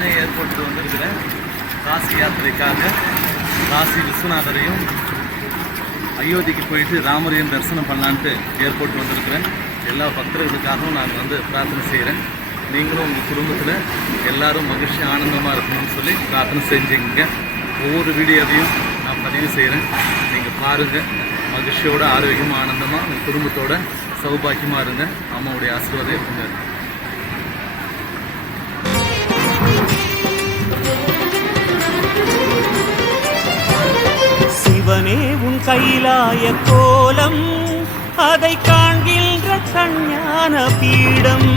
சென்னை ஏர்போர்ட்டுக்கு வந்திருக்கிறேன். காசி யாத்திரைக்காக காசி விஸ்வநாதரையும் அயோத்திக்கு போயிட்டு ராமரையும் தரிசனம் பண்ணலான்ட்டு ஏர்போர்ட் வந்திருக்கிறேன். எல்லா பக்தர்களுக்காகவும் நான் பிரார்த்தனை செய்கிறேன். நீங்களும் உங்கள் குடும்பத்தில் எல்லோரும் மகிழ்ச்சி ஆனந்தமாக இருக்கணும்னு சொல்லி பிரார்த்தனை செஞ்சுங்க. ஒவ்வொரு வீடியோவையும் நான் பதிவு செய்கிறேன். நீங்கள் பாருங்கள். மகிழ்ச்சியோட ஆரோக்கியமாக ஆனந்தமாக உங்கள் குடும்பத்தோட சௌபாக்கியமாக இருங்க. அம்மாவுடைய ஆசீர்வாதம் இருக்குங்க. சிவனே உன் கைலாய கோலம், அதை காண்கின்ற கஞான பீடம்.